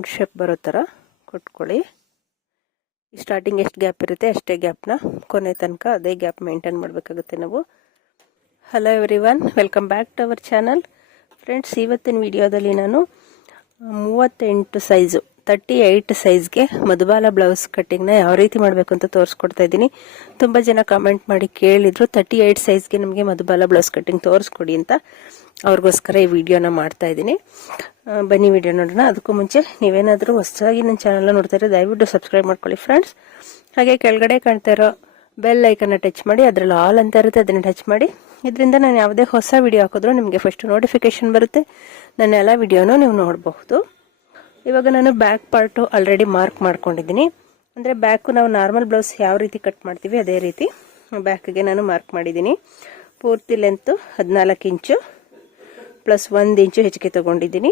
Round shape ಬರೋ ಥರ ಕೊಟ್ಕೊಳ್ಳಿ. Starting ಎಷ್ಟು ಗ್ಯಾಪ್ ಇರುತ್ತೆ ಅಷ್ಟೇ ಗ್ಯಾಪ್ನ ಕೊನೆ ತನಕ ಅದೇ ಗ್ಯಾಪ್ ಮೇಂಟೈನ್ ಮಾಡಬೇಕಾಗುತ್ತೆ ನಾವು. Hello everyone, welcome back to our channel. Friends, ಇವತ್ತಿನ ವಿಡಿಯೋದಲ್ಲಿ ನಾನು 38 ಸೈಜು 38 ಸೈಜ್ಗೆ ಮಧುಬಾಲ ಬ್ಲೌಸ್ ಕಟ್ಟಿಂಗ್ನ ಯಾವ ರೀತಿ ಮಾಡಬೇಕು ಅಂತ ತೋರಿಸ್ಕೊಡ್ತಾ ಇದ್ದೀನಿ. ತುಂಬ ಜನ ಕಾಮೆಂಟ್ ಮಾಡಿ ಕೇಳಿದ್ರು 38 ಸೈಜ್ಗೆ ನಮಗೆ ಮಧುಬಾಲ ಬ್ಲೌಸ್ ಕಟ್ಟಿಂಗ್ ತೋರಿಸ್ಕೊಡಿ ಅಂತ. ಅವ್ರಿಗೋಸ್ಕರ ಈ ವಿಡಿಯೋನ ಮಾಡ್ತಾ ಇದ್ದೀನಿ. ಬನ್ನಿ ವಿಡಿಯೋ ನೋಡೋಣ. ಅದಕ್ಕೂ ಮುಂಚೆ ನೀವೇನಾದರೂ ಹೊಸದಾಗಿ ನನ್ನ ಚಾನಲ್ನ ನೋಡ್ತಾ ಇದ್ರೆ ದಯವಿಟ್ಟು ಸಬ್ಸ್ಕ್ರೈಬ್ ಮಾಡ್ಕೊಳ್ಳಿ ಫ್ರೆಂಡ್ಸ್. ಹಾಗೆ ಕೆಳಗಡೆ ಕಾಣ್ತಾ ಇರೋ ಬೆಲ್ ಐಕನ್ನ ಟಚ್ ಮಾಡಿ, ಅದರಲ್ಲಿ ಆಲ್ ಅಂತ ಇರುತ್ತೆ, ಅದನ್ನ ಟಚ್ ಮಾಡಿ. ಇದರಿಂದ ನಾನು ಯಾವುದೇ ಹೊಸ ವಿಡಿಯೋ ಹಾಕಿದ್ರೂ ನಿಮಗೆ ಫಸ್ಟ್ ನೋಟಿಫಿಕೇಶನ್ ಬರುತ್ತೆ. ನನ್ನ ಎಲ್ಲ ವಿಡಿಯೋನು ನೀವು ನೋಡಬಹುದು. ಇವಾಗ ನಾನು ಬ್ಯಾಕ್ ಪಾರ್ಟು ಆಲ್ರೆಡಿ ಮಾರ್ಕ್ ಮಾಡ್ಕೊಂಡಿದ್ದೀನಿ. ಅಂದರೆ ಬ್ಯಾಕು ನಾವು ನಾರ್ಮಲ್ ಬ್ಲೌಸ್ ಯಾವ ರೀತಿ ಕಟ್ ಮಾಡ್ತೀವಿ ಅದೇ ರೀತಿ ಬ್ಯಾಕ್ಗೆ ನಾನು ಮಾರ್ಕ್ ಮಾಡಿದ್ದೀನಿ. ಪೂರ್ತಿ ಲೆಂತು 14 ಇಂಚು ಪ್ಲಸ್ 1 ಇಂಚು ಹೆಚ್ಚಿಗೆ ತಗೊಂಡಿದ್ದೀನಿ.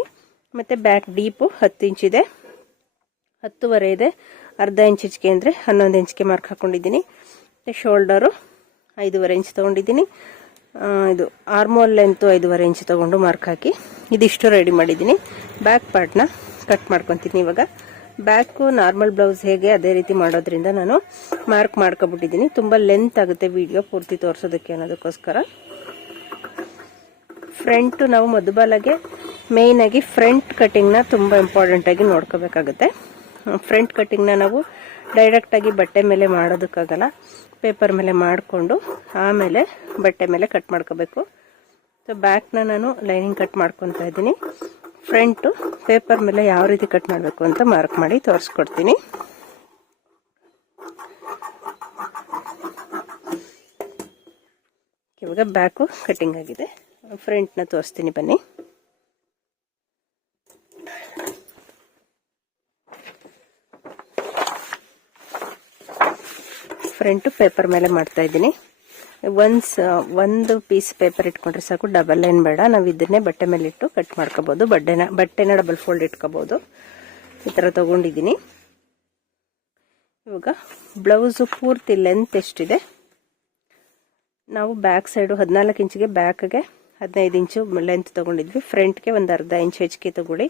ಮತ್ತು ಬ್ಯಾಕ್ ಡೀಪು 10 ಇಂಚಿದೆ, 10.5 ಇದೆ. ಅರ್ಧ ಇಂಚ್ ಹೆಚ್ಚಿಗೆ ಅಂದರೆ 11 ಇಂಚ್ಗೆ ಮಾರ್ಕ್ ಹಾಕೊಂಡಿದ್ದೀನಿ. ಮತ್ತು ಶೋಲ್ಡರು 5.5 ಇಂಚ್ ತೊಗೊಂಡಿದ್ದೀನಿ. ಇದು ಆರ್ಮೋಲ್ ಲೆಂತು 5.5 ಇಂಚ್ ತೊಗೊಂಡು ಮಾರ್ಕ್ ಹಾಕಿ ಇದಿಷ್ಟು ರೆಡಿ ಮಾಡಿದ್ದೀನಿ. ಬ್ಯಾಕ್ ಪಾರ್ಟ್ನ ಕಟ್ ಮಾಡ್ಕೊತೀನಿ. ಇವಾಗ ಬ್ಯಾಕು ನಾರ್ಮಲ್ ಬ್ಲೌಸ್ ಹೇಗೆ ಅದೇ ರೀತಿ ಮಾಡೋದ್ರಿಂದ ನಾನು ಮಾರ್ಕ್ ಮಾಡ್ಕೊಬಿಟ್ಟಿದ್ದೀನಿ. ತುಂಬ ಲೆಂತ್ ಆಗುತ್ತೆ ವಿಡಿಯೋ ಪೂರ್ತಿ ತೋರಿಸೋದಕ್ಕೆ ಅನ್ನೋದಕ್ಕೋಸ್ಕರ. ಫ್ರಂಟ್ ನಾವು ಮಧುಬಾಲಗೆ ಮೇಯ್ನ್ ಆಗಿ ಫ್ರಂಟ್ ಕಟಿಂಗ್ನ ತುಂಬ ಇಂಪಾರ್ಟೆಂಟ್ ಆಗಿ ನೋಡ್ಕೋಬೇಕಾಗುತ್ತೆ. ಫ್ರಂಟ್ ಕಟಿಂಗ್ನ ನಾವು ಡೈರೆಕ್ಟಾಗಿ ಬಟ್ಟೆ ಮೇಲೆ ಮಾಡೋದಕ್ಕಾಗಲ್ಲ. ಪೇಪರ್ ಮೇಲೆ ಮಾಡಿಕೊಂಡು ಆಮೇಲೆ ಬಟ್ಟೆ ಮೇಲೆ ಕಟ್ ಮಾಡ್ಕೋಬೇಕು. ಸೊ ಬ್ಯಾಕ್ನ ನಾನು ಲೈನಿಂಗ್ ಕಟ್ ಮಾಡ್ಕೊತಾ ಇದ್ದೀನಿ. ಫ್ರಂಟು ಪೇಪರ್ ಮೇಲೆ ಯಾವ ರೀತಿ ಕಟ್ ಮಾಡಬೇಕು ಅಂತ ಮಾರ್ಕ್ ಮಾಡಿ ತೋರಿಸ್ಕೊಡ್ತೀನಿ. ಇವಾಗ ಬ್ಯಾಕು ಕಟಿಂಗ್ ಆಗಿದೆ, ಫ್ರಂಟ್ನ ತೋರಿಸ್ತೀನಿ ಬನ್ನಿ. ಫ್ರಂಟು ಪೇಪರ್ ಮೇಲೆ ಮಾಡ್ತಾ ಇದ್ದೀನಿ. ಒಂದು ಪೀಸ್ ಪೇಪರ್ ಇಟ್ಕೊಂಡ್ರೆ ಸಾಕು, ಡಬಲ್ ಲೈನ್ ಬೇಡ. ನಾವು ಇದನ್ನೇ ಬಟ್ಟೆ ಮೇಲೆ ಇಟ್ಟು ಕಟ್ ಮಾಡ್ಕೋಬಹುದು. ಬಟ್ಟೆನ ಡಬಲ್ ಫೋಲ್ಡ್ ಇಟ್ಕೋಬಹುದು. ಈ ಥರ ತಗೊಂಡಿದ್ದೀನಿ. ಇವಾಗ ಬ್ಲೌಸು ಪೂರ್ತಿ ಲೆಂತ್ ಎಷ್ಟಿದೆ, ನಾವು ಬ್ಯಾಕ್ ಸೈಡು 14 ಇಂಚಿಗೆ ಬ್ಯಾಕ್ಗೆ 15 ಇಂಚು ಲೆಂತ್ ತಗೊಂಡಿದ್ವಿ. ಫ್ರಂಟ್ಗೆ ಒಂದು ಅರ್ಧ ಇಂಚ್ ಹೆಚ್ಚಿಗೆ ತಗೊಳ್ಳಿ,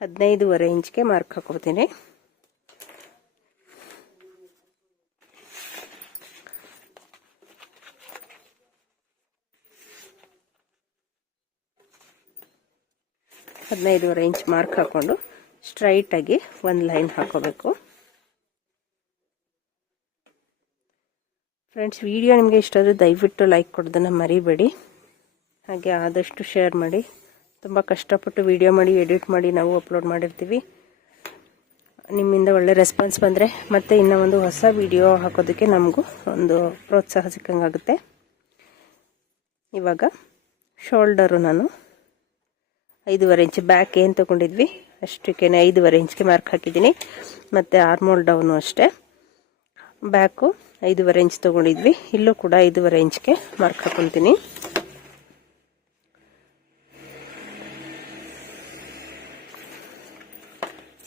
15.5 ಇಂಚ್ಗೆ ಮಾರ್ಕ್ ಹಾಕೋತೀನಿ. ಇಂಚ್ ಮಾರ್ಕ್ ಹಾಕೊಂಡು ಸ್ಟ್ರೈಟ್ ಆಗಿ ಒಂದು ಲೈನ್ ಹಾಕೋಬೇಕು. ಫ್ರೆಂಡ್ಸ್, ವಿಡಿಯೋ ನಿಮಗೆ ಇಷ್ಟ ಆದರೆ ದಯವಿಟ್ಟು ಲೈಕ್ ಕೊಡೋದನ್ನು ಮರಿಬೇಡಿ. ಹಾಗೆ ಆದಷ್ಟು ಶೇರ್ ಮಾಡಿ. ತುಂಬ ಕಷ್ಟಪಟ್ಟು ವಿಡಿಯೋ ಮಾಡಿ ಎಡಿಟ್ ಮಾಡಿ ನಾವು ಅಪ್ಲೋಡ್ ಮಾಡಿರ್ತೀವಿ. ನಿಮ್ಮಿಂದ ಒಳ್ಳೆ ರೆಸ್ಪಾನ್ಸ್ ಬಂದರೆ ಮತ್ತೆ ಇನ್ನೂ ಒಂದು ಹೊಸ ವಿಡಿಯೋ ಹಾಕೋದಕ್ಕೆ ನಮಗೂ ಒಂದು ಪ್ರೋತ್ಸಾಹ ಸಿಕ್ಕಂಗಾಗುತ್ತೆ. ಇವಾಗ ಶೋಲ್ಡರು ನಾನು 5.5 ಇಂಚ್ ಬ್ಯಾಕ್ ಏನು ತೊಗೊಂಡಿದ್ವಿ ಅಷ್ಟಕ್ಕೆ 5.5 ಇಂಚ್ಗೆ ಮಾರ್ಕ್ ಹಾಕಿದ್ದೀನಿ. ಮತ್ತು ಆರ್ಮೋಲ್ ಡೌನು ಅಷ್ಟೇ, ಬ್ಯಾಕು 5.5 ಇಂಚ್ ತೊಗೊಂಡಿದ್ವಿ. ಇಲ್ಲೂ ಕೂಡ 5.5 ಇಂಚ್ಗೆ ಮಾರ್ಕ್ ಹಾಕೊತೀನಿ.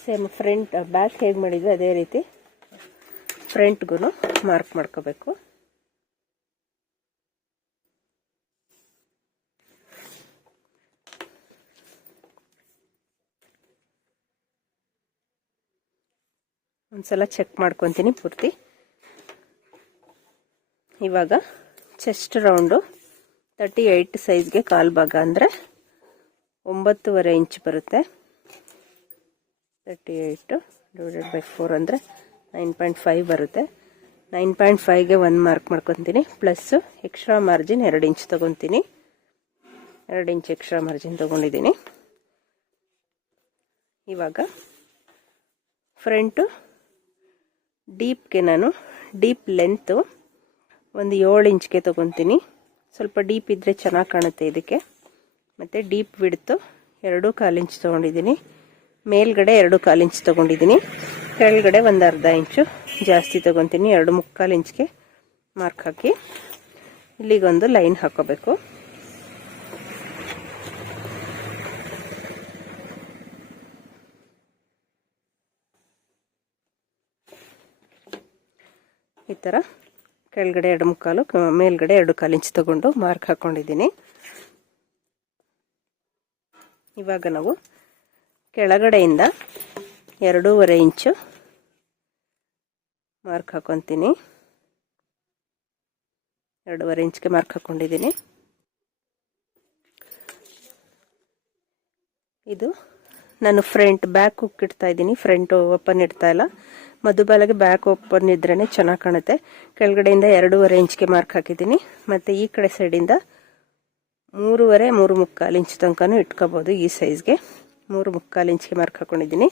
ಸೇಮ್ ಫ್ರಂಟ್ ಬ್ಯಾಕ್ ಹೇಗೆ ಮಾಡಿದ್ವಿ ಅದೇ ರೀತಿ ಫ್ರಂಟ್ಗೂ ಮಾರ್ಕ್ ಮಾಡ್ಕೋಬೇಕು. ಒಂದ್ಸಲ ಚೆಕ್ ಮಾಡ್ಕೊತೀನಿ ಪೂರ್ತಿ. ಇವಾಗ ಚೆಸ್ಟ್ ರೌಂಡು 38 ಸೈಜ್ಗೆ ಕಾಲು ಭಾಗ ಅಂದರೆ 9.5 ಇಂಚ್ ಬರುತ್ತೆ. 38 ಡಿವೈಡೆಡ್ ಬೈ 4 ಅಂದರೆ 9.5 ಬರುತ್ತೆ. 9.5ಗೆ 1 ಮಾರ್ಕ್ ಮಾಡ್ಕೊತೀನಿ. ಪ್ಲಸ್ಸು ಎಕ್ಸ್ಟ್ರಾ ಮಾರ್ಜಿನ್ 2 ಇಂಚ್ ತೊಗೊತೀನಿ. 2 ಇಂಚ್ ಎಕ್ಸ್ಟ್ರಾ ಮಾರ್ಜಿನ್ ತೊಗೊಂಡಿದ್ದೀನಿ. ಇವಾಗ ಫ್ರಂಟು ಡೀಪ್ಗೆ ನಾನು ಡೀಪ್ ಲೆಂತು ಒಂದು 7 ಇಂಚ್ಗೆ ತೊಗೊತೀನಿ. ಸ್ವಲ್ಪ ಡೀಪ್ ಇದ್ದರೆ ಚೆನ್ನಾಗಿ ಕಾಣುತ್ತೆ ಇದಕ್ಕೆ. ಮತ್ತು ಡೀಪ್ ವಿಡ್ತು 2.25 ಇಂಚ್ ತೊಗೊಂಡಿದ್ದೀನಿ. ಮೇಲ್ಗಡೆ 2.25 ಇಂಚ್ ತೊಗೊಂಡಿದ್ದೀನಿ. ಕೆಳಗಡೆ ಒಂದು ಅರ್ಧ ಇಂಚು ಜಾಸ್ತಿ ತೊಗೊತೀನಿ. 2.25 ಇಂಚ್ಗೆ ಮಾರ್ಕ್ ಹಾಕಿ ಇಲ್ಲಿಗೊಂದು ಲೈನ್ ಹಾಕೋಬೇಕು. ಈ ಥರ ಕೆಳಗಡೆ 2.25 ಮೇಲ್ಗಡೆ 2.25 ಇಂಚ್ ತಗೊಂಡು ಮಾರ್ಕ್ ಹಾಕೊಂಡಿದ್ದೀನಿ. ಇವಾಗ ನಾವು ಕೆಳಗಡೆಯಿಂದ 2.5 ಇಂಚು ಮಾರ್ಕ್ ಹಾಕೊತೀನಿ. 2.5 ಇಂಚ್ಗೆ ಮಾರ್ಕ್ ಹಾಕೊಂಡಿದ್ದೀನಿ. ಇದು ನಾನು ಫ್ರಂಟ್ ಬ್ಯಾಕ್ ಹುಕ್ ಇಡ್ತಾ ಇದ್ದೀನಿ, ಫ್ರಂಟ್ ಓಪನ್ ಇಡ್ತಾ ಇಲ್ಲ. ಮಧುಬಾಲಗೆ ಬ್ಯಾಕ್ ಓಪನ್ ಇದ್ರೇ ಚೆನ್ನಾಗಿ ಕಾಣುತ್ತೆ. ಕೆಳಗಡೆಯಿಂದ 2.5 ಇಂಚ್ಗೆ ಮಾರ್ಕ್ ಹಾಕಿದ್ದೀನಿ. ಮತ್ತು ಈ ಕಡೆ ಸೈಡಿಂದ 3.5 ಇಂಚ್ ತನಕನೂ ಇಟ್ಕೋಬೋದು. ಈ ಸೈಜ್ಗೆ 3.25 ಇಂಚ್ಗೆ ಮಾರ್ಕ್ ಹಾಕೊಂಡಿದ್ದೀನಿ.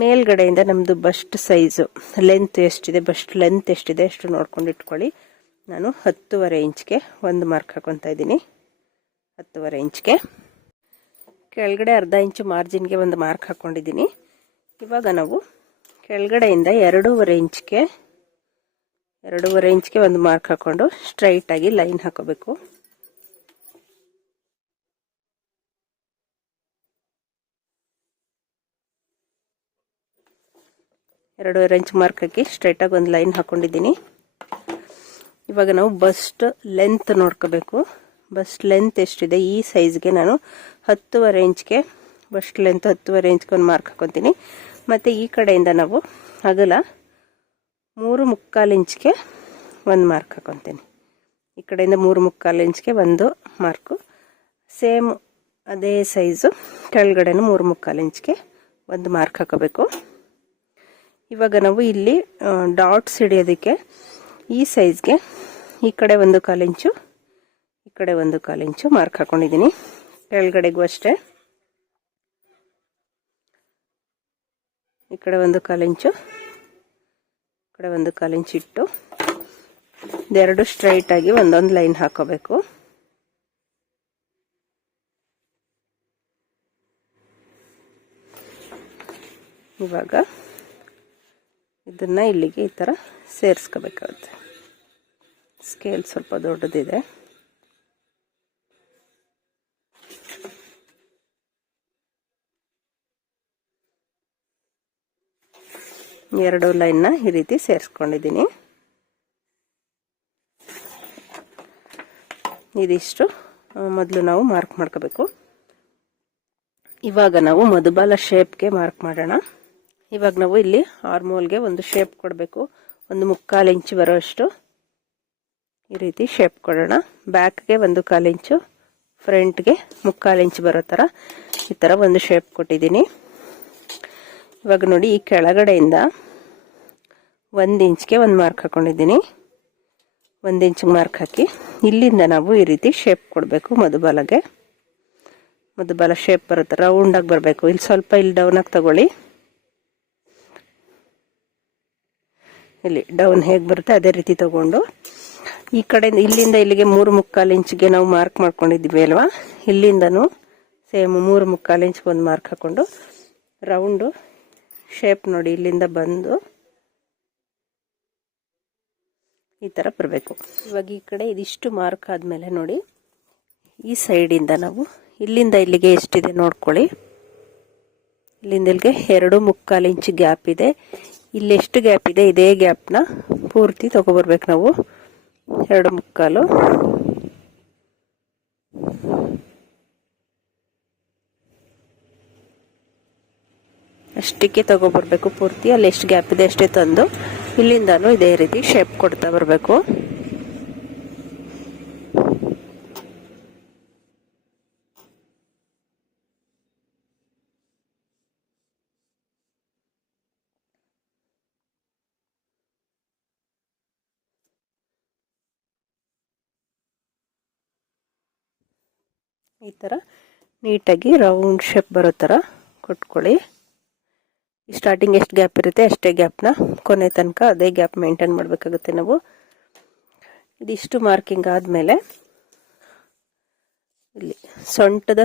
ಮೇಲ್ಗಡೆಯಿಂದ ನಮ್ಮದು ಬಸ್ಟ್ ಸೈಜು ಲೆಂತ್ ಎಷ್ಟಿದೆ, ಬಸ್ಟ್ ಲೆಂತ್ ಎಷ್ಟಿದೆ ಅಷ್ಟು ನೋಡ್ಕೊಂಡು ಇಟ್ಕೊಳ್ಳಿ. ನಾನು 10.5 ಇಂಚ್ಗೆ ಒಂದು ಮಾರ್ಕ್ ಹಾಕೊತಾ ಇದ್ದೀನಿ. 10.5 ಇಂಚ್ಗೆ ಕೆಳಗಡೆ 1/2 ಇಂಚು ಮಾರ್ಜಿನ್ಗೆ ಒಂದು ಮಾರ್ಕ್ ಹಾಕೊಂಡಿದ್ದೀನಿ. ಇವಾಗ ನಾವು ಕೆಳಗಡೆಯಿಂದ 2.5 ಇಂಚ್ಗೆ ಒಂದು ಮಾರ್ಕ್ ಹಾಕೊಂಡು ಸ್ಟ್ರೈಟ್ ಆಗಿ ಲೈನ್ ಹಾಕೋಬೇಕು. 2.5 ಇಂಚ್ ಮಾರ್ಕ್ ಹಾಕಿ ಸ್ಟ್ರೈಟ್ ಆಗಿ ಒಂದು ಲೈನ್ ಹಾಕೊಂಡಿದ್ದೀನಿ. ಇವಾಗ ನಾವು ಬಸ್ಟ್ ಲೆಂತ್ ನೋಡ್ಕೋಬೇಕು. ಬಸ್ಟ್ ಲೆಂತ್ ಎಷ್ಟಿದೆ ಈ ಸೈಜ್ಗೆ ನಾನು 10.5 ಇಂಚ್ಗೆ ಬಸ್ಟ್ ಲೆಂತ್ 10.5 ಇಂಚ್ಗೆ ಒಂದು ಮಾರ್ಕ್ ಹಾಕೊತೀನಿ. ಮತ್ತು ಈ ಕಡೆಯಿಂದ ನಾವು ಅಗಲ 3.25 ಇಂಚ್ಗೆ ಒಂದು ಮಾರ್ಕ್ ಹಾಕೊತೀನಿ. ಈ ಕಡೆಯಿಂದ 3.25 ಇಂಚ್ಗೆ ಒಂದು ಮಾರ್ಕು. ಸೇಮ್ ಅದೇ ಸೈಜು ಕೆಳಗಡೆನೂ 3.25 ಇಂಚ್ಗೆ ಒಂದು ಮಾರ್ಕ್ ಹಾಕೋಬೇಕು. ಇವಾಗ ನಾವು ಇಲ್ಲಿ ಡಾಟ್ಸ್ ಹಿಡಿಯೋದಕ್ಕೆ ಈ ಸೈಜ್ಗೆ ಈ ಕಡೆ 1/4 ಇಂಚು, ಈ ಕಡೆ 1/4 ಇಂಚು ಮಾರ್ಕ್ ಹಾಕೊಂಡಿದ್ದೀನಿ. ಕೆಳಗಡೆಗೂ ಅಷ್ಟೇ ಈ ಕಡೆ 1/4 ಇಂಚು, ಈ ಕಡೆ 1/4 ಇಂಚು ಇಟ್ಟು ಇದೆರಡು ಸ್ಟ್ರೈಟ್ ಆಗಿ ಒಂದೊಂದು ಲೈನ್ ಹಾಕೋಬೇಕು. ಇವಾಗ ಇದನ್ನ ಇಲ್ಲಿಗೆ ಈ ಥರ ಸೇರಿಸ್ಕೋಬೇಕಾಗುತ್ತೆ. ಸ್ಕೇಲ್ ಸ್ವಲ್ಪ ದೊಡ್ಡದಿದೆ. ಎರಡು ಲೈನ್ನ ಈ ರೀತಿ ಸೇರಿಸ್ಕೊಂಡಿದ್ದೀನಿ. ಇದಿಷ್ಟು ಮೊದಲು ನಾವು ಮಾರ್ಕ್ ಮಾಡ್ಕೋಬೇಕು. ಇವಾಗ ನಾವು ಮಧುಬಾಲ ಶೇಪ್ಗೆ ಮಾರ್ಕ್ ಮಾಡೋಣ. ಇವಾಗ ನಾವು ಇಲ್ಲಿ ಆರ್ಮೋಲ್ಗೆ ಒಂದು ಶೇಪ್ ಕೊಡಬೇಕು. 1.25 ಇಂಚು ಬರೋಷ್ಟು ಈ ರೀತಿ ಶೇಪ್ ಕೊಡೋಣ. ಬ್ಯಾಕ್ಗೆ 1.25 ಇಂಚು, ಫ್ರಂಟ್ಗೆ 3/4 ಇಂಚು ಬರೋ ಥರ ಈ ಥರ ಒಂದು ಶೇಪ್ ಕೊಟ್ಟಿದ್ದೀನಿ. ಇವಾಗ ನೋಡಿ ಈ ಕೆಳಗಡೆಯಿಂದ 1 ಇಂಚ್ಗೆ ಒಂದು ಮಾರ್ಕ್ ಹಾಕೊಂಡಿದ್ದೀನಿ. 1 ಇಂಚಿಗೆ ಮಾರ್ಕ್ ಹಾಕಿ ಇಲ್ಲಿಂದ ನಾವು ಈ ರೀತಿ ಶೇಪ್ ಕೊಡಬೇಕು. ಮಧುಬಾಲ ಶೇಪ್ ಬರುತ್ತೆ, ರೌಂಡಾಗಿ ಬರಬೇಕು. ಇಲ್ಲಿ ಸ್ವಲ್ಪ ಇಲ್ಲಿ ಡೌನಾಗಿ ತಗೊಳ್ಳಿ. ಇಲ್ಲಿ ಡೌನ್ ಹೇಗೆ ಬರುತ್ತೆ ಅದೇ ರೀತಿ ತಗೊಂಡು ಈ ಕಡೆ ಇಲ್ಲಿಂದ ಇಲ್ಲಿಗೆ 3.25 ಇಂಚ್ಗೆ ನಾವು ಮಾರ್ಕ್ ಮಾಡ್ಕೊಂಡಿದ್ವಿ ಅಲ್ವಾ, ಇಲ್ಲಿಂದನೂ ಸೇಮ್ 3.25 ಇಂಚ್ಗೆ ಒಂದು ಮಾರ್ಕ್ ಹಾಕೊಂಡು ರೌಂಡು ಶೇಪ್ ನೋಡಿ ಇಲ್ಲಿಂದ ಬಂದು ಈ ಥರ ಬರಬೇಕು. ಇವಾಗ ಈ ಕಡೆ ಇದಿಷ್ಟು ಮಾರ್ಕ್ ಆದಮೇಲೆ ನೋಡಿ ಈ ಸೈಡಿಂದ ನಾವು ಇಲ್ಲಿಂದ ಇಲ್ಲಿಗೆ ಎಷ್ಟಿದೆ ನೋಡ್ಕೊಳ್ಳಿ. ಇಲ್ಲಿಂದ ಇಲ್ಲಿಗೆ 2.25 ಇಂಚ್ ಗ್ಯಾಪ್ ಇದೆ. ಇಲ್ಲಿ ಎಷ್ಟು ಗ್ಯಾಪ್ ಇದೆ ಇದೇ ಗ್ಯಾಪ್ನ ಪೂರ್ತಿ ತಗೊಬರ್ಬೇಕು ನಾವು. 2.25 ಅಷ್ಟಕ್ಕೆ ತಗೊಬರ್ಬೇಕು ಪೂರ್ತಿ. ಅಲ್ಲಿ ಎಷ್ಟು ಗ್ಯಾಪ್ ಇದೆ ಅಷ್ಟೇ ತಂದು ಇಲ್ಲಿಂದನೂ ಇದೇ ರೀತಿ ಶೇಪ್ ಕೊಡ್ತಾ ಬರಬೇಕು. ಈ ಥರ ನೀಟಾಗಿ ರೌಂಡ್ ಶೇಪ್ ಬರೋ ಥರ ಕೊಟ್ಕೊಳ್ಳಿ. ಸ್ಟಾರ್ಟಿಂಗ್ ಎಷ್ಟು ಗ್ಯಾಪ್ ಇರುತ್ತೆ ಅಷ್ಟೇ ಗ್ಯಾಪ್ನ ಕೊನೆ ತನಕ ಅದೇ ಗ್ಯಾಪ್ ಮೇಂಟೈನ್ ಮಾಡಬೇಕಾಗುತ್ತೆ ನಾವು. ಇದಿಷ್ಟು ಮಾರ್ಕಿಂಗ್ ಆದಮೇಲೆ ಇಲ್ಲಿ ಸೊಂಟದ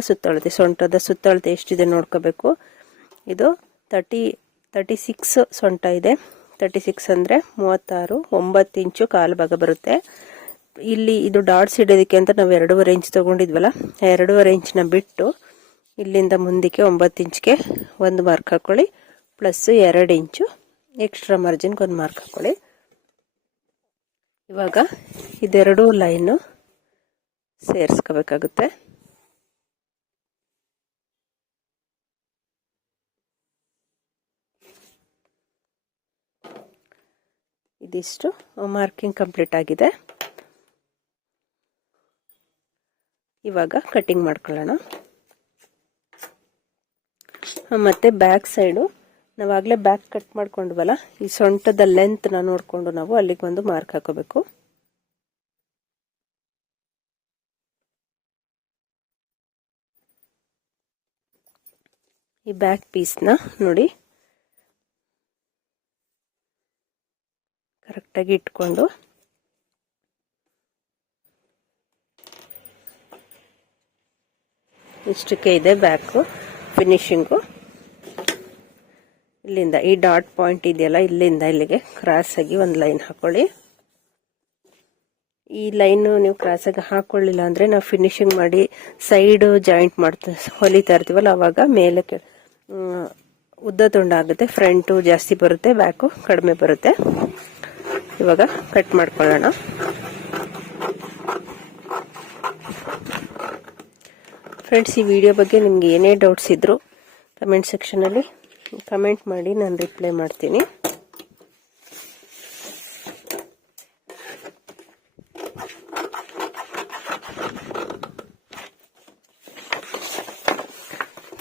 ಸುತ್ತಳತೆ ಎಷ್ಟಿದೆ ನೋಡ್ಕೋಬೇಕು. ಇದು 36 ಸೊಂಟ ಇದೆ. 36 ಅಂದರೆ 36, 9 ಇಂಚು ಕಾಲು ಭಾಗ ಬರುತ್ತೆ. ಇಲ್ಲಿ ಇದು ಡಾಟ್ಸ್ ಇಡೋದಕ್ಕೆ ಅಂತ ನಾವು 2.5 ಇಂಚ್ ತೊಗೊಂಡಿದ್ವಲ್ಲ, 2.5 ಇಂಚನ್ನ ಬಿಟ್ಟು ಇಲ್ಲಿಂದ ಮುಂದಕ್ಕೆ 9 ಇಂಚ್ಗೆ ಒಂದು ಮಾರ್ಕ್ ಹಾಕೊಳ್ಳಿ. ಪ್ಲಸ್ 2 ಇಂಚು ಎಕ್ಸ್ಟ್ರಾ ಮಾರ್ಜಿನ್ಗೆ ಒಂದು ಮಾರ್ಕ್ ಹಾಕೊಳ್ಳಿ. ಇವಾಗ ಇದೆರಡು ಲೈನು ಸೇರಿಸ್ಕೋಬೇಕಾಗುತ್ತೆ. ಇದಿಷ್ಟು ಮಾರ್ಕಿಂಗ್ ಕಂಪ್ಲೀಟ್ ಆಗಿದೆ. ಇವಾಗ ಕಟಿಂಗ್ ಮಾಡ್ಕೊಳ್ಳೋಣ. ಮತ್ತೆ ಬ್ಯಾಕ್ ಸೈಡು ನಾವಾಗಲೇ ಬ್ಯಾಕ್ ಕಟ್ ಮಾಡ್ಕೊಂಡ್ವಲ್ಲ, ಈ ಸೊಂಟದ ಲೆಂತ್ನ ನೋಡಿಕೊಂಡು ನಾವು ಅಲ್ಲಿಗೆ ಒಂದು ಮಾರ್ಕ್ ಹಾಕೋಬೇಕು. ಈ ಬ್ಯಾಕ್ ಪೀಸ್ನ ನೋಡಿ ಕರೆಕ್ಟಾಗಿ ಇಟ್ಕೊಂಡು ಇಷ್ಟಕ್ಕೆ ಇದೆ ಬ್ಯಾಕು ಫಿನಿಶಿಂಗು. ಇಲ್ಲಿಂದ ಈ ಡಾಟ್ ಪಾಯಿಂಟ್ ಇದೆಯಲ್ಲ, ಇಲ್ಲಿಂದ ಇಲ್ಲಿಗೆ ಕ್ರಾಸ್ ಆಗಿ ಒಂದು ಲೈನ್ ಹಾಕೊಳ್ಳಿ. ಈ ಲೈನು ನೀವು ಕ್ರಾಸ್ ಆಗಿ ಹಾಕೊಳ್ಳಿಲ್ಲ ಅಂದ್ರೆ ನಾವು ಫಿನಿಶಿಂಗ್ ಮಾಡಿ ಸೈಡ್ ಜಾಯಿಂಟ್ ಹೊಲಿತಾ ಇರ್ತೀವಲ್ಲ, ಅವಾಗ ಮೇಲೆ ಉದ್ದ ತುಂಡಾಗುತ್ತೆ. ಫ್ರಂಟು ಜಾಸ್ತಿ ಬರುತ್ತೆ, ಬ್ಯಾಕು ಕಡಿಮೆ ಬರುತ್ತೆ. ಇವಾಗ ಕಟ್ ಮಾಡ್ಕೊಳ್ಳೋಣ. ಫ್ರೆಂಡ್ಸ್, ಈ ವಿಡಿಯೋ ಬಗ್ಗೆ ನಿಮ್ಗೆ ಏನೇ ಡೌಟ್ಸ್ ಇದ್ರು ಕಮೆಂಟ್ ಸೆಕ್ಷನಲ್ಲಿ ಕಮೆಂಟ್ ಮಾಡಿ, ನಾನು ರಿಪ್ಲೈ ಮಾಡ್ತೀನಿ.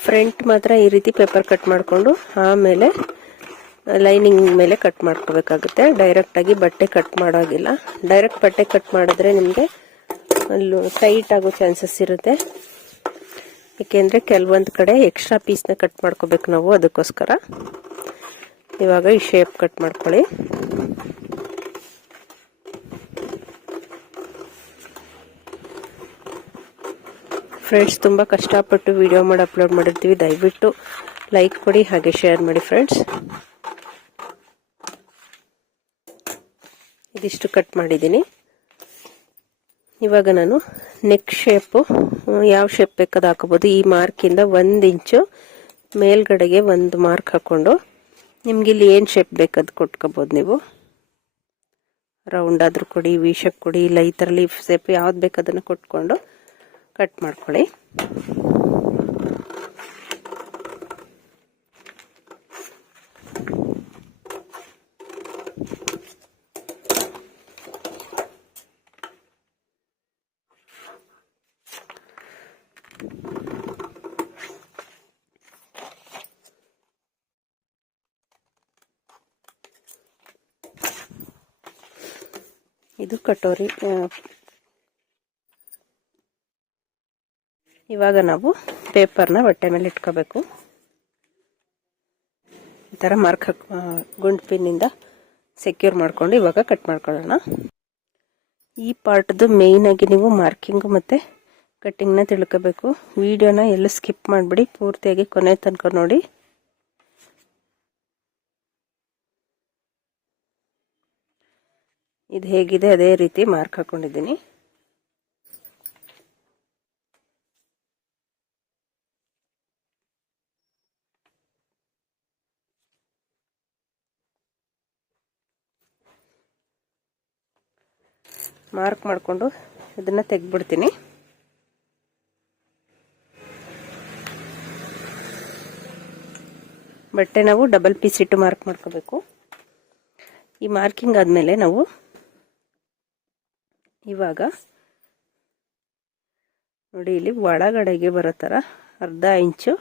ಫ್ರಂಟ್ ಮಾತ್ರ ಈ ರೀತಿ ಪೇಪರ್ ಕಟ್ ಮಾಡಿಕೊಂಡು ಆಮೇಲೆ ಲೈನಿಂಗ್ ಮೇಲೆ ಕಟ್ ಮಾಡ್ಕೋಬೇಕಾಗುತ್ತೆ. ಡೈರೆಕ್ಟಾಗಿ ಬಟ್ಟೆ ಕಟ್ ಮಾಡೋಗಿಲ್ಲ. ಡೈರೆಕ್ಟ್ ಬಟ್ಟೆ ಕಟ್ ಮಾಡಿದ್ರೆ ನಿಮಗೆ ಅಲ್ಲೂ ಟೈಟ್ ಆಗೋ ಚಾನ್ಸಸ್ ಇರುತ್ತೆ. ಏಕೆಂದರೆ ಕೆಲವೊಂದು ಕಡೆ ಎಕ್ಸ್ಟ್ರಾ ಪೀಸ್ನ ಕಟ್ ಮಾಡ್ಕೋಬೇಕು ನಾವು, ಅದಕ್ಕೋಸ್ಕರ. ಇವಾಗ ಈ ಶೇಪ್ ಕಟ್ ಮಾಡ್ಕೊಳ್ಳಿ. ಫ್ರೆಂಡ್ಸ್, ತುಂಬ ಕಷ್ಟಪಟ್ಟು ವಿಡಿಯೋ ಮಾಡಿ ಅಪ್ಲೋಡ್ ಮಾಡಿರ್ತೀವಿ. ದಯವಿಟ್ಟು ಲೈಕ್ ಕೊಡಿ, ಹಾಗೆ ಶೇರ್ ಮಾಡಿ ಫ್ರೆಂಡ್ಸ್. ಇದಿಷ್ಟು ಕಟ್ ಮಾಡಿದ್ದೀನಿ. ಇವಾಗ ನಾನು ನೆಕ್ ಶೇಪು ಯಾವ ಶೇಪ್ ಬೇಕಾದ ಹಾಕೋಬೋದು. ಈ ಮಾರ್ಕಿಂದ 1 ಇಂಚು ಮೇಲ್ಗಡೆಗೆ ಒಂದು ಮಾರ್ಕ್ ಹಾಕೊಂಡು ನಿಮ್ಗೆ ಇಲ್ಲಿ ಏನು ಶೇಪ್ ಬೇಕಾದ್ ಕೊಟ್ಕೋಬೋದು. ನೀವು ರೌಂಡ್ ಆದ್ರೂ ಕೊಡಿ, ವಿ ಶೇಪ್ ಕೊಡಿ, ಇಲ್ಲ ಈ ಥರ ಲೀಫ್ ಶೇಪ್ ಯಾವ್ದು ಬೇಕಾದನ್ನು ಕೊಟ್ಕೊಂಡು ಕಟ್ ಮಾಡ್ಕೊಳ್ಳಿ. ಇದು ಕಟೋರಿ. ಇವಾಗ ನಾವು ಪೇಪರ್ನ ಬಟ್ಟೆ ಮೇಲೆ ಇಟ್ಕೋಬೇಕು. ಈ ಥರ ಮಾರ್ಕ್ ಗುಂಡ್ ಪಿನ್ನಿಂದ ಸೆಕ್ಯೂರ್ ಮಾಡ್ಕೊಂಡು ಇವಾಗ ಕಟ್ ಮಾಡ್ಕೊಳ್ಳೋಣ. ಈ ಪಾರ್ಟ್ದು ಮೇಯ್ನ್ ಆಗಿ ನೀವು ಮಾರ್ಕಿಂಗ್ ಮತ್ತು ಕಟ್ಟಿಂಗ್ನ ತಿಳ್ಕೋಬೇಕು. ವಿಡಿಯೋನ ಎಲ್ಲೂ ಸ್ಕಿಪ್ ಮಾಡಿಬಿಡಿ, ಪೂರ್ತಿಯಾಗಿ ಕೊನೆ ತನಕ ನೋಡಿ. ಇದು ಹೇಗಿದೆ ಅದೇ ರೀತಿ ಮಾರ್ಕ್ ಹಾಕೊಂಡಿದ್ದೀನಿ. ಮಾರ್ಕ್ ಮಾಡಿಕೊಂಡು ಇದನ್ನ ತೆಗೆದ್ಬಿಡ್ತೀನಿ. ಬಟ್ಟೆ ನಾವು ಡಬಲ್ ಪೀಸ್ ಇಟ್ಟು ಮಾರ್ಕ್ ಮಾಡ್ಕೋಬೇಕು. ಈ ಮಾರ್ಕಿಂಗ್ ಆದಮೇಲೆ ನಾವು ಇವಾಗ ನೋಡಿ ಇಲ್ಲಿ ಒಳಗಡೆಗೆ ಬರೋ ಥರ 1/2 ಇಂಚು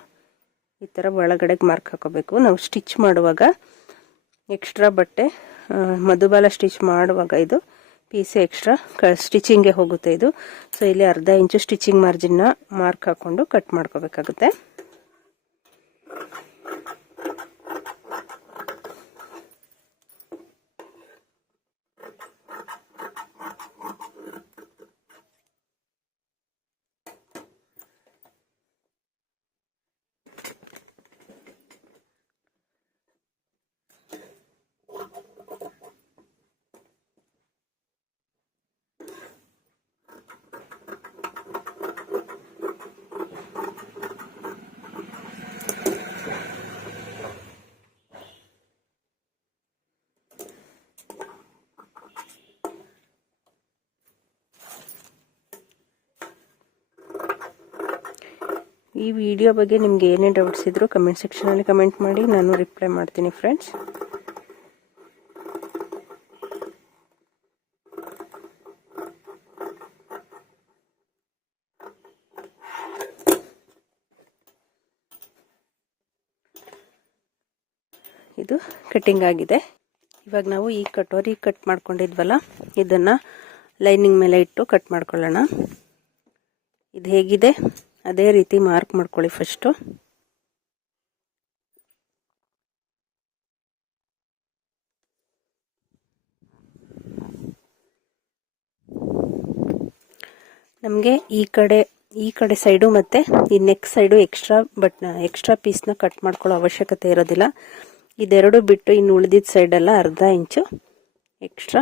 ಈ ಥರ ಒಳಗಡೆಗೆ ಮಾರ್ಕ್ ಹಾಕೋಬೇಕು. ನಾವು ಸ್ಟಿಚ್ ಮಾಡುವಾಗ ಎಕ್ಸ್ಟ್ರಾ ಬಟ್ಟೆ ಮಧುಬಾಲ ಸ್ಟಿಚ್ ಮಾಡುವಾಗ ಇದು ಪೀಸ್ ಎಕ್ಸ್ಟ್ರಾ ಸ್ಟಿಚಿಂಗ್ಗೆ ಹೋಗುತ್ತೆ ಇದು. ಸೊ ಇಲ್ಲಿ 1/2 ಇಂಚು ಸ್ಟಿಚಿಂಗ್ ಮಾರ್ಜಿನ್ನ ಮಾರ್ಕ್ ಹಾಕೊಂಡು ಕಟ್ ಮಾಡ್ಕೋಬೇಕಾಗುತ್ತೆ. ಈ ವಿಡಿಯೋ ಬಗ್ಗೆ ನಿಮಗೆ ಏನೇ ಡೌಟ್ಸ್ ಇದ್ರೂ ಕಮೆಂಟ್ ಸೆಕ್ಷನಲ್ಲಿ ಕಮೆಂಟ್ ಮಾಡಿ, ನಾನು ರಿಪ್ಲೈ ಮಾಡ್ತೀನಿ ಫ್ರೆಂಡ್ಸ್. ಇದು ಕಟ್ಟಿಂಗ್ ಆಗಿದೆ. ಇವಾಗ ನಾವು ಈ ಕಟೋರಿ ಕಟ್ ಮಾಡ್ಕೊಂಡಿದ್ವಲ್ಲ ಇದನ್ನು ಲೈನಿಂಗ್ ಮೇಲೆ ಇಟ್ಟು ಕಟ್ ಮಾಡ್ಕೊಳ್ಳೋಣ. ಇದು ಹೇಗಿದೆ ಅದೇ ರೀತಿ ಮಾರ್ಕ್ ಮಾಡ್ಕೊಳ್ಳಿ ಫಸ್ಟು. ನಮಗೆ ಈ ಕಡೆ ಸೈಡು ಮತ್ತು ಈ ನೆಕ್ ಸೈಡು ಎಕ್ಸ್ಟ್ರಾ ಪೀಸ್ನ ಕಟ್ ಮಾಡ್ಕೊಳ್ಳೋ ಅವಶ್ಯಕತೆ ಇರೋದಿಲ್ಲ. ಇದೆರಡು ಬಿಟ್ಟು ಇನ್ನು ಉಳಿದಿದ್ದ ಸೈಡೆಲ್ಲ ಅರ್ಧ ಇಂಚು ಎಕ್ಸ್ಟ್ರಾ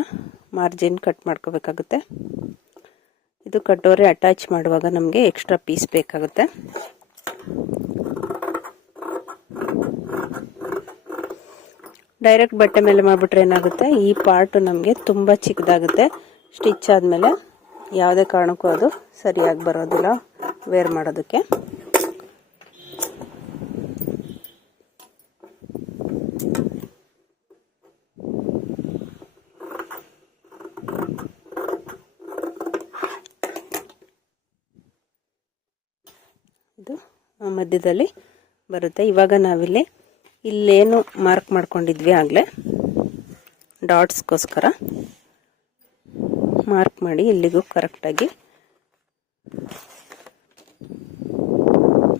ಮಾರ್ಜಿನ್ ಕಟ್ ಮಾಡ್ಕೋಬೇಕಾಗುತ್ತೆ. ಇದು ಕಟೋರಿ ಅಟ್ಯಾಚ್ ಮಾಡುವಾಗ ನಮಗೆ ಎಕ್ಸ್ಟ್ರಾ ಪೀಸ್ ಬೇಕಾಗುತ್ತೆ. ಡೈರೆಕ್ಟ್ ಬಟ್ಟೆ ಮೇಲೆ ಮಾಡಿಬಿಟ್ರೆ ಏನಾಗುತ್ತೆ, ಈ ಪಾರ್ಟು ನಮಗೆ ತುಂಬ ಚಿಕ್ಕದಾಗುತ್ತೆ. ಸ್ಟಿಚ್ ಆದಮೇಲೆ ಯಾವುದೇ ಕಾರಣಕ್ಕೂ ಅದು ಸರಿಯಾಗಿ ಬರೋದಿಲ್ಲ ವೇರ್ ಮಾಡೋದಕ್ಕೆ. ಇದು ಮಧ್ಯದಲ್ಲಿ ಬರುತ್ತೆ. ಇವಾಗ ನಾವಿಲ್ಲಿ ಇಲ್ಲೇನು ಮಾರ್ಕ್ ಮಾಡ್ಕೊಂಡಿದ್ವಿ ಆಗಲೇ ಡಾಟ್ಸ್ಗೋಸ್ಕರ ಮಾರ್ಕ್ ಮಾಡಿ ಇಲ್ಲಿಗೂ ಕರೆಕ್ಟಾಗಿ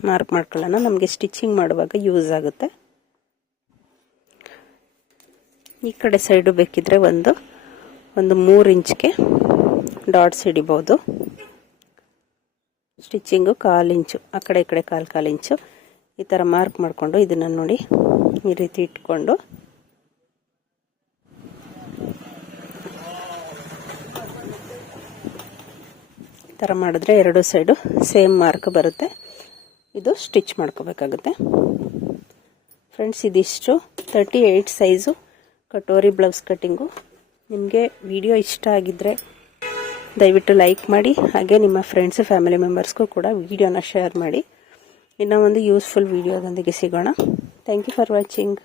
ಮಾರ್ಕ್ ಮಾಡ್ಕೊಳ್ಳೋಣ. ನಮಗೆ ಸ್ಟಿಚಿಂಗ್ ಮಾಡುವಾಗ ಯೂಸ್ ಆಗುತ್ತೆ. ಈ ಕಡೆ ಸೈಡು ಬೇಕಿದ್ರೆ ಒಂದು 3 ಇಂಚ್ಗೆ ಡಾಟ್ಸ್ ಹಿಡಿಬೋದು. ಸ್ಟಿಚಿಂಗು 1/4 ಇಂಚು ಆ ಕಡೆ ಈ ಕಡೆ 1/4 ಇಂಚು ಈ ಥರ ಮಾರ್ಕ್ ಮಾಡಿಕೊಂಡು ಇದನ್ನು ನೋಡಿ ಈ ರೀತಿ ಇಟ್ಕೊಂಡು ಈ ಥರ ಮಾಡಿದ್ರೆ ಎರಡು ಸೈಡು ಸೇಮ್ ಮಾರ್ಕ್ ಬರುತ್ತೆ. ಇದು ಸ್ಟಿಚ್ ಮಾಡ್ಕೋಬೇಕಾಗುತ್ತೆ. ಫ್ರೆಂಡ್ಸ್, ಇದಿಷ್ಟು 38 ಸೈಜು ಕಟೋರಿ ಬ್ಲೌಸ್ ಕಟ್ಟಿಂಗು. ನಿಮಗೆ ವಿಡಿಯೋ ಇಷ್ಟ ಆಗಿದ್ದರೆ ದಯವಿಟ್ಟು ಲೈಕ್ ಮಾಡಿ, ಹಾಗೆ ನಿಮ್ಮ ಫ್ರೆಂಡ್ಸ್ ಫ್ಯಾಮಿಲಿ ಮೆಂಬರ್ಸ್ಗೂ ಕೂಡ ವಿಡಿಯೋನ ಶೇರ್ ಮಾಡಿ. ಇನ್ನೂ ಒಂದು ಯೂಸ್ಫುಲ್ ವಿಡಿಯೋದೊಂದಿಗೆ ಸಿಗೋಣ. Thank you for watching.